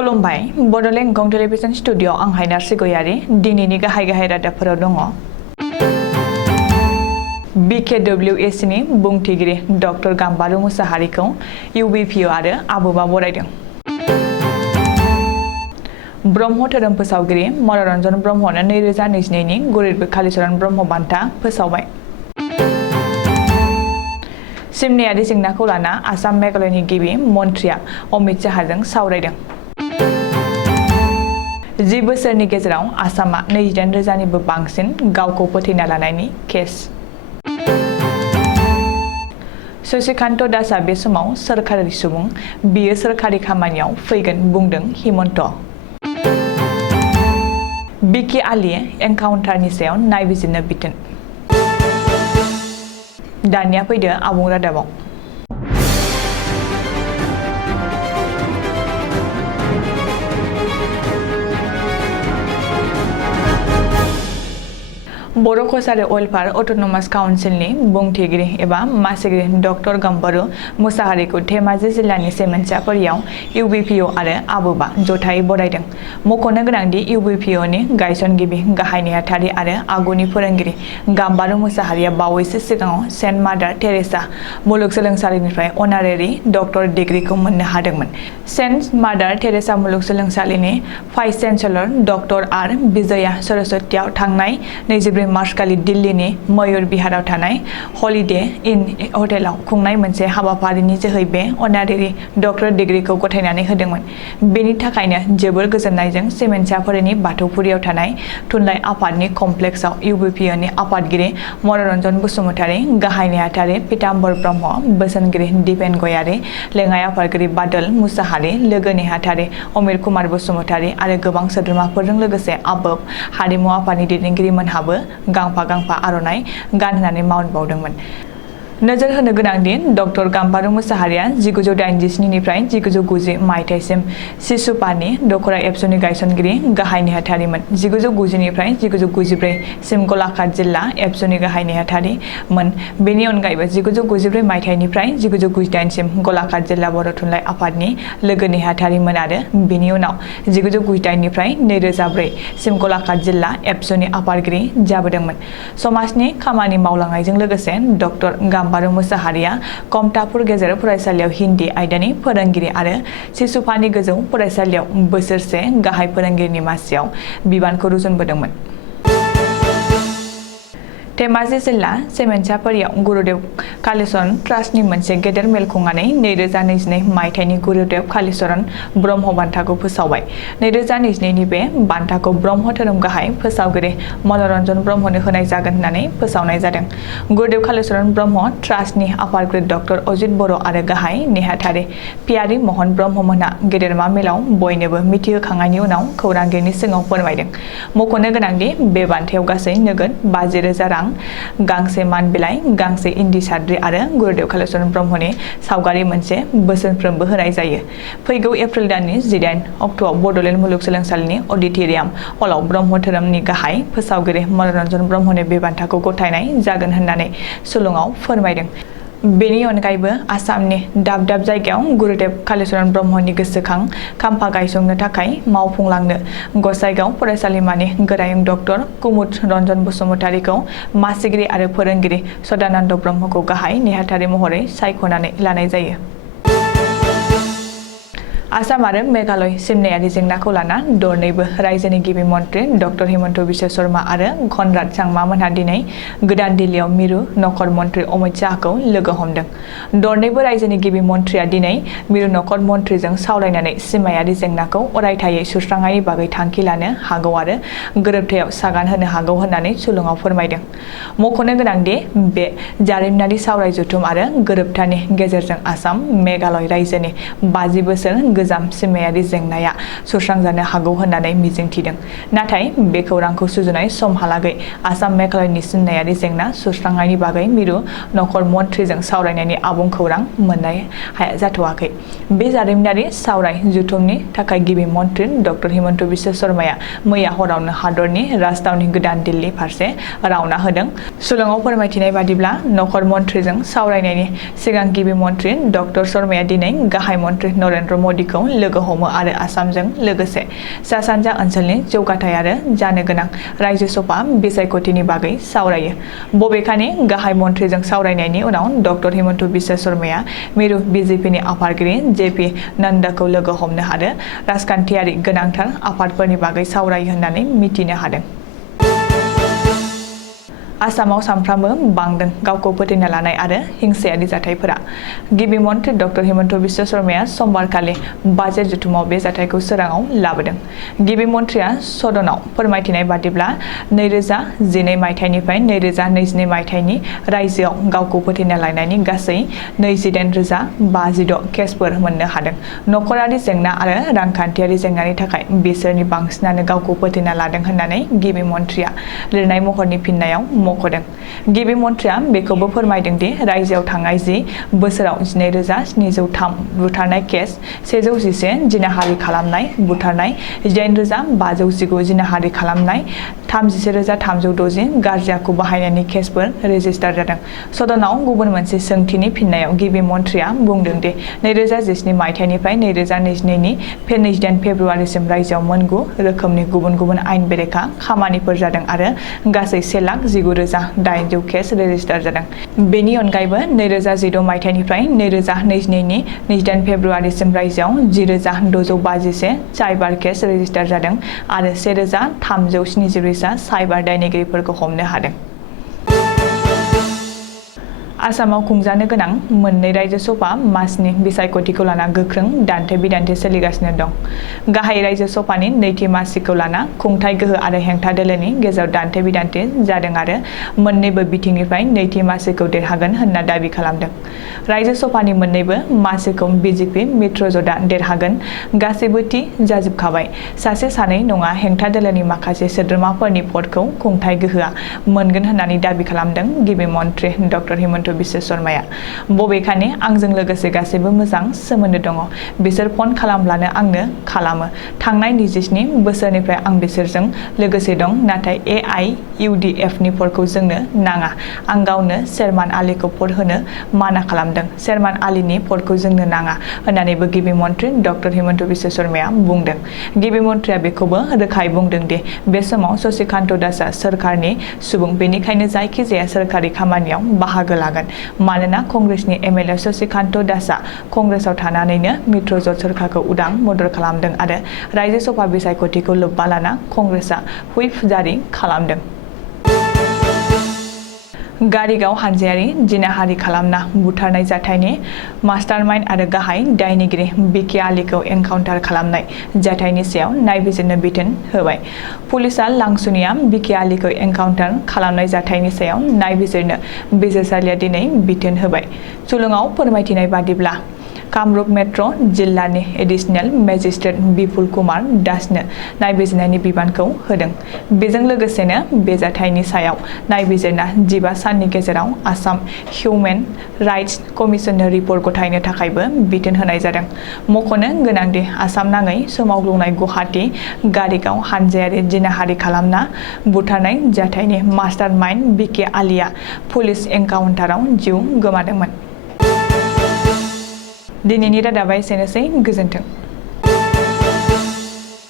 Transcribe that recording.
खुलुमबाय Bodoland एंखं television studio आं हायनार सिगयारि दिनैनि गाहाय रादाबफोराव दङ। BKWS नि बुंथिगिरि डक्टर गाम्बारु मुसाहारिखौ UBPO आरो आबुबा बरायदों। ब्रह्म धोरोम फोसावगिरि मनरन्जन ब्रह्मनो 2022 नि गरिब कालीचरण ब्रह्म बान्था फोसावबाय। सिमनायारि जेंनाखौ लाना आसाम मेघालयनि गिबि मन्थ्रिया अमित शाहजों सावरायदों। 10 बोसोरनि गेजेराव आसामा 28,000निबो बांसिन गावखौ फोथैना लानायनि केस। शशिकान्त दासआ बे समाव सोरखारि सुबुं, बियो सोरखारि खामानियाव फैगोन बुंदों हिमन्त। बिकि आली एनकाउन्टारनि सायाव नायबिजिरनो बिथोन। दानिया फैदो आबुं रादाबाव। बर' कछारी वेलफेयार अट'नमास काउन्सिलनि बुंथिगिरि एबा मासिगिरि डक्टर गाम्बारु मुसाहारिखौ धेमाजि जिल्लानि सेमेन्साफारियाव UBPO आरो आबुबा जथायै बरायदों। मख'नो गोनांदि UBPO नि गायसनगिरि गाहाय नेहाथारि आरो आगुनि फोरोंगिरि गाम्बारु मुसाहारिया बावैसो सिगाङाव सेन्ट मादार टेरेसा मुलुगसोलोंसालिनिफ्राय अनारेरि डक्टर डिग्रीखौ मोननो हादोंमोन। सेन्ट मादार टेरेसा मुलुगसोलोंसालिनि भाइस चेन्सेलर डक्टर आर विजया सरस्वतीआव थांनाय 24 मार्च खालि दिल्लीनि मयूर बिहाराव थानाय हलिडे इन हटेलाव खुंनाय मोनसे हाबाफारिनि जोहै बे अनारेरि डक्टर डिग्रीखौ गथायनानै होदोंमोन। बेनि थाखायनो जोबोर गोजोननायजों सेमेन्साफारिनि बाथौफुरियाव थानाय थुनलाइ आफादनि कमप्लेक्सआव UBPO नि आफादगिरि मनरन्जन बसुमतारी, गाहाय नेहाथारि पीताम्बर ब्रह्म, बोसोनगिरि दिपेन गयारी, लेङाइ आफादगिरि बादल मुसाहारि, लोगो नेहाथारि अमिर कुमार बसुमतारी आरो गोबां सोद्रोमाफोरजों लोगोसे आबोब हारिमु आफादनि दैदेनगिरिमोनहाबो गांफा आर'नाइ गानहोनानै मान बावदोंमोन। नोजोर होनो गोनांदि डक्टर गाम्बारु मुसाहारिया 1987 निफ्राय 1990 मायथाइसिम सिसुपानि दखरा एबसुनि गायसनगिरि गाहाय नेहाथारिमोन। 1990 निफ्राय 1994 सिम गलाघाट जिल्ला एबसुनि गाहाय नेहाथारिमोन। बेनि अनगायैबो 1994 मायथाइनिफ्राय 1998 सिम गलाघाट जिल्ला बर' थुनलाइ आफादनि लोगो नेहाथारिमोन आरो बेनि उनाव 1998 निफ्राय 2004 सिम गलाघाट जिल्ला एबसुनि आफादगिरि जाबोदोंमोन। समाजनि खामानि मावलांनायजों लोगोसे डक्टर गाम्बारु मुसाहारिया कमतापुर गेजेर फरायसालियाव हिन्दी आयदानि फोरोंगिरि आरो सिसुपानि गोजौ फरायसालियाव बोसोरसे गाहाय फोरोंगिरिनि मासियाव बिबानखौ रुजुनबोदोंमोन। धेमाजि जिल्ला सेमेन्साफारियाव गुरुदेव कालीचरण ट्रास्टनि मोनसे गेदेर मेल खुंनानै 2022 मायथाइनि गुरुदेव कालीचरण ब्रह्म बान्थाखौ फोसावबाय। 2022 नि बे बान्थाखौ ब्रह्म धोरोम गाहाय फोसावगिरि मनरन्जन ब्रह्मनो होनाय जागोन होननानै फोसावनाय जादों। गुरुदेव कालीचरण ब्रह्म ट्रास्टनि आफादगिरि डक्टर अजित बर' आरो गाहाय नेहाथारि पियारि महन ब्रह्ममोनहा गेदेरमा मेलाव बयनोबो मिथिहोखांनायनि उनाव खौरांगिरिनि सिगाङाव फोरमायदों। मख'नो गोनांदि बे बान्थायाव गासै नोगोद 50,000 रां, गांसे मान बिलाइ, गांसे इन्दि साद्रि आरो गुरुदेव कालीचरण ब्रह्मनि सावगारि मोनसे बोसोरफ्रोमबो होनाय जायो। फैगौ एप्रिल दाननि 18 अक्ट'आव बड'लेण्ड मुलुगसोलोंसालिनि अडिट'रियाम हलाव ब्रह्म धोरोमनि गाहाय फोसावगिरि मनरन्जन ब्रह्मनो बे बान्थाखौ गथायनाय जागोन होननानै सुलुङाव फोरमायदों। बेनि अनगायैबो आसामनि दाब दाब जायगायाव गुरुदेव कालीचरण ब्रह्मनि गोसोखां खाम्फा गायसंनो थाखाय मावफुंलांनो गसाइगाव फरायसालिमानि गोरायुं डक्टर कुमुद रन्जन बसुमतारीखौ मासिगिरि आरो फोरोंगिरि सदानन्द ब्रह्मखौ गाहाय नेहाथारि महरै सायख'नानै लानाय जायो। आसाम आरो मेघालय सिमनायारि जेंनाखौ लाना दरनैबो रायजोनि गिबि मन्थ्रि डक्टर हिमन्त बिश्व शर्मा आरो घनराज चांमा मोनहा दिनै गोदान दिल्लीयाव मिरु नखर मन्थ्रि अमित शाहखौ लोगो हमदों। दरनैबो रायजोनि गिबि मन्थ्रिया दिनै मिरु नखर मन्थ्रिजों सावरायनानै सिमायारि जेंनाखौ अरायथायै सुस्रांनायनि बागै थांखि लानो हागौ आरो गोरोबथायाव सागान होनो हागौ होननानै सुलुङाव फोरमायदों। मख'नो गोनांदि बे जारिमिनारि सावराय जथुम आरो गोरोबथानि गेजेरजों आसाम मेघालय रायजोनि 50 बोसोर गोजाम सिमायारि जेंनाया सुस्रांजानो हागौ होननानै मिजिंथिदों। नाथाय बे खौरांखौ सुजुनाय समहालागै आसाम मेघालयनि सिमनायारि जेंना सुस्रांनायनि बागै मिरु नखर मन्थ्रिजों सावरायनायनि आबुं खौरां मोननाय जाथ'वाखै। बे जारिमिनारि सावराय जथुमनि थाखाय गिबि मन्थ्रि डक्टर हिमन्त बिश्व शर्माया मैया हरावनो हादरनि राजधानी गोदान दिल्ली फारसे रावना होदों। सुलुङाव फोरमायथिनाय बादिब्ला नखर मन्थ्रिजों सावरायनायनि सिगां गिबि मन्थ्रि डक्टर शर्माया दिनै गाहाय मन्थ्रि नरेन्द्र मदि आलिखौ लोगो हमो आरो आसामजों लोगोसे सा सानजा ओनसोलनि जौगाथाय आरो जानो गोनां रायजो सभा बिसायख'थिनि बागै सावरायो। बबेखानि गाहाय मन्थ्रिजों सावरायनायनि उनाव डक्टर हिमन्त बिश्व शर्माया मिरु बिजेपिनि आफादगिरि जेपि नड्डाखौ लोगो हमनो आरो राजखान्थियारि गोनांथार आफादफोरनि बागै सावरायो होननानै मिथिनो हादों। आसामाव सानफ्रामबो बांदों गावखौ फोथैना लानाय आरो हिंसायारि जाथायफोरा। गिबि मन्थ्रि डक्टर हिमन्त बिश्व शर्माया समबारखालि बाजेट जथुमाव बे जाथायखौ सोराङाव लाबोदों। गिबि मन्थ्रिया सदनाव फोरमायथिनाय बादिब्ला 2012 मायथाइनिफ्राय 2022 मायथाइनि रायजोआव गावखौ फोथैना लानायनि गासै 28,056 केसफोर मोननो हादों। नखरारि जेंना आरो रांखान्थियारि जेंनानि थाखाय बिसोरनि बांसिनानो गावखौ फोथैना लादों होननानै गिबि मन्थ्रिया लिरनाय महरनि फिननायाव मख'दों। गिबि मन्थ्रिया बेखौबो फोरमायदों दि रायजोआव थांनाय 10 बोसोराव 12,703 बुथारनाय केस, 111 जिनाहारि खालामनाय, बुथारनाय, 8,519 जिनाहारि खालामनाय, 31,360 गाज्रि आखु बाहायनायनि केसफोर रेजिस्टार जादों। सदनाव गुबुन मोनसे सोंथिनि फिननायाव गिबि मन्थ्रिया बुंदों दि 2017 मायथाइनिफ्राय 2022नि 28 फेब्रुवारिसिम रायजोआव मोनगु रोखोमनि गुबुन गुबुन आयेन बेरेखा खामानिफोर जादों आरो गासै 1,19,800 केस रेजिस्टार जादों। बेनि अनगायैबो 2016 मायथाइनिफ्राय 2022नि 28 फेब्रुवारिसिम रायजोआव 10,651 साइबार केस रेजिस्टार जादों आरो 1,374 साइबार दायनिगिरिफोरखौ हमनो हादों। आसामाव खुंजानो गोनां मोननै रायजो सभा मासनि बिसायख'थिखौ लाना गोख्रों दान्थे-बिदान्थे सोलिगासिनो दं। गाहाय रायजो सभानि नैथि मासिखौ लाना खुंथाय गोहो आरो हेंथा दोलोनि गेजेराव दान्थे-बिदान्थे जादों आरो मोन्नैबो बिथिंनिफ्राय नैथि मासिखौ देरहागोन होनना दाबि खालामदों। रायजो सभानि मोन्नैबो मासिखौ बिजेपि मित्रजोंटआ देरहागोन। गासैबो थि जाजोबखाबाय। सासे सानै नङा हेंथा दोलोनि माखासे सोद्रोमाफोरनि भटखौ खुंथाय गोहोआ मोनगोन होननानै दाबि खालामदों गिबि मन्थ्रि डक्टर हिमन्त बिश्व शर्माया। बबेखानि आंजों लोगोसे गासैबो मोजां सोमोन्दो दङ। बिसोर फन खालामब्लानो आंनो खालामो। थांनाय 27 बोसोरनिफ्राय आं बिसोरजों लोगोसे दं, नाथाय AIUDFनि भटखौ जोंनो नाङा। आं गावनो शेरमान आलीखौ भट होनो माना खालामदों। शेरमान आलीनि भटखौ जोंनो नाङा होननानैबो गिबि मन्थ्रि डक्टर हिमन्त बिश्व शर्माया बुंदों। गिबि मन्थ्रिया बेखौबो रोखायै बुंदों दि बे समाव शशिकान्त दासआ सोरखारनि सुबुं, बेनिखायनो जायखि जाया सोरखारि खामानियाव बाहागो लागोन। मानोना कंग्रेसनि MLA शशिकान्त दासआ कंग्रेसाव थानानैनो मित्रजोट सोरखारखौ उदां मदद खालामदों आरो रायजो सभा बिसायख'थिखौ लोब्बा लाना कंग्रेसआ हुइप जारि खालामदों। गारिगाव हानजायारि जिनाहारि खालामना बुथारनाय जाथायनि मास्टारमाइन्ड आरो गाहाय दायनिगिरि बिके आलीखौ एनकाउन्टार खालामनाय जाथायनि सायाव नायबिजिरनो बिथोन होबाय। पुलिसआ लांसुनिया बिके आलीखौ एनकाउन्टार खालामनाय जाथायनि सायाव नायबिजिरनो बिजिरसालिया दिनै बिथोन होबाय। सुलुङाव फोरमायथिनाय बादिब्ला कामरुप मेट्र' जिल्लानि एडिशनेल मेजिस्ट्रेट बिपुल कुमार दासनो नायबिजिरनायनि बिबानखौ होदों। बेजों लोगोसेनो बे जाथायनि सायाव नायबिजिरना 15 साननि गेजेराव आसाम हिउमेन राइट्स कमिसननो रिपर्ट गथायनो थाखायबो बिथोन होनाय जादों। मख'नो गोनांदि आसाम नाङै सोमावग्लुंनाय गुवाहाटी गारिगाव हानजायारि जिनाहारि खालामना बुथारनाय जाथायनि मास्टारमाइन्ड बिके आलीआ पुलिस एनकाउन्टाराव जिउ गोमादोंमोन। दिनैनि रादाबा एसेनोसै, गोजोन्थों।